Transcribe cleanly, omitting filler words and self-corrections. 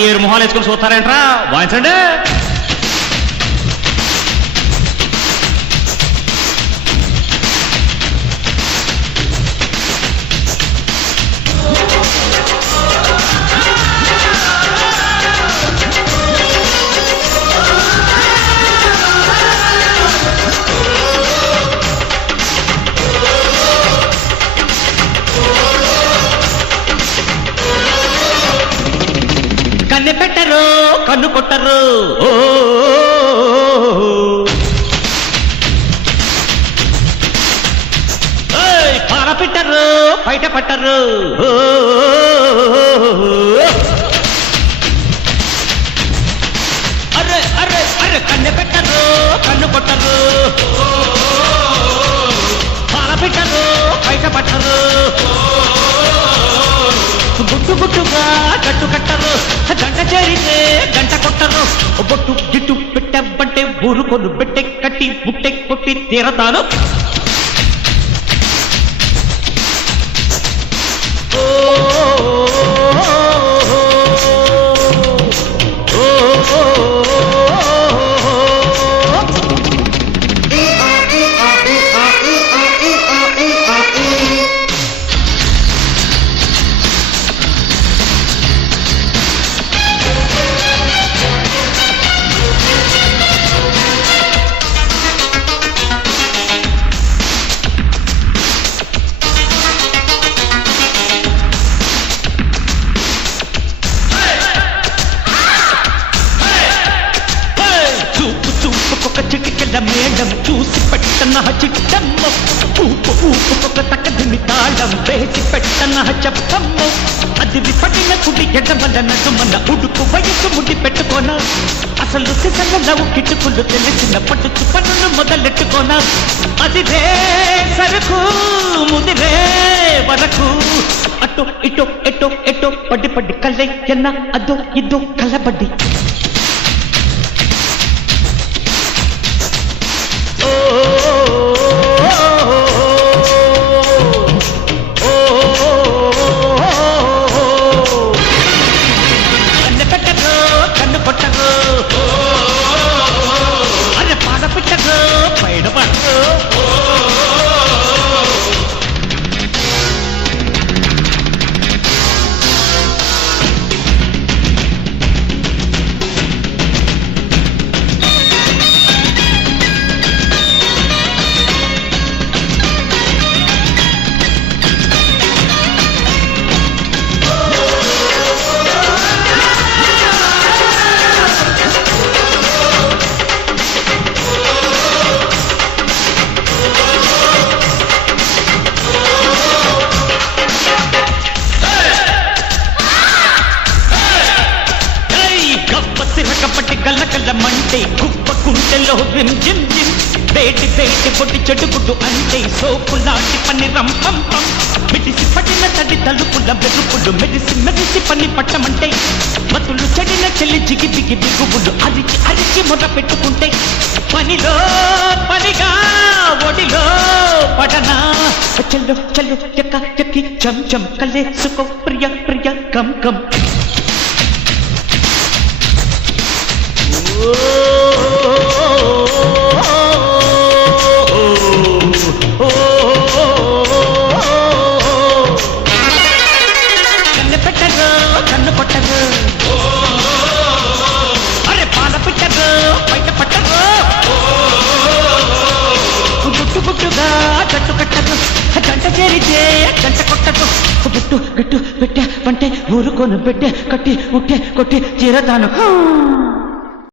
ఏరు మొహాలు వేసుకొని చూస్తారేంట్రా వాయించండి. కన్నె పెట్టరు కన్ను కొట్టరు పాల పెట్టరు బయట పట్టరు అరే అరే అరే కన్నె పెట్టరు కన్ను కొట్టరు పాల పెట్టరు బయట పట్టరు గుట్టు గుట్టుగా గట్టు కట్టరు గంట చేరితే గంట కొట్టరు బొట్టు గిట్టు పెట్టబంటే ఊరుకొను పెట్టె కట్టి బుట్టె కొట్టి తీరతాను. చిటికెళ్ళ మేడం చూసి పెట్టన చిట్టమ్మ ఊపు ఊపుకొక తక్కదిమి తాళం వేసి పెట్టన చెప్పమ్మ అది విపడిన కుడి ఎడమల నడుమన ఉడుకు వయసు ముడి పెట్టుకోనా అసలు సిసల నవ్వు కిట్టుకులు తెలిసిన పట్టుచు పనులు మొదలెట్టుకోనా అదిరే సరుకు ముదిరే వరకు అటో ఇటో ఎటో ఎటో పడి పడి కలయ్యన్న అదో ఇదో కలబడి కన్ను పెట్టరు కన్ను కొట్టరు అరే పాడ పెట్టరు పైన పడరు మంటే కుప్ప కుంటెలో జిమ్ జిమ్ జిమ్ వేటి వేటి పొట్టి చెడుగుడ్డు అంటే సోపు లాంటి పని రంపం పం మెడిసి పడిన తడి తలుపుల బెరుపులు మెడిసి మెడిసి పని పట్టమంటే మతులు చెడిన చెల్లి జిగి బిగి బిగుబులు అరిచి అరిచి మొద పెట్టుకుంటే పనిలో పనిగా ఒడిలో పడనా చెల్లు చెల్లు చెక్క చెక్కి చం చం కలేసుకో ప్రియ ప్రియ కం కం కన్ను పెట్టరు కన్ను కొట్టరు అరే పాల పెట్టరు బయట పట్టరు గుట్టు గుట్టుగా గట్టు కట్టరు గంట చేరితే గంట కొట్టరు గుట్టు గట్టు పెట్టే వంటే ఊరుకోను పెట్టే కట్టి ముట్టే కొట్టి తీరతాను.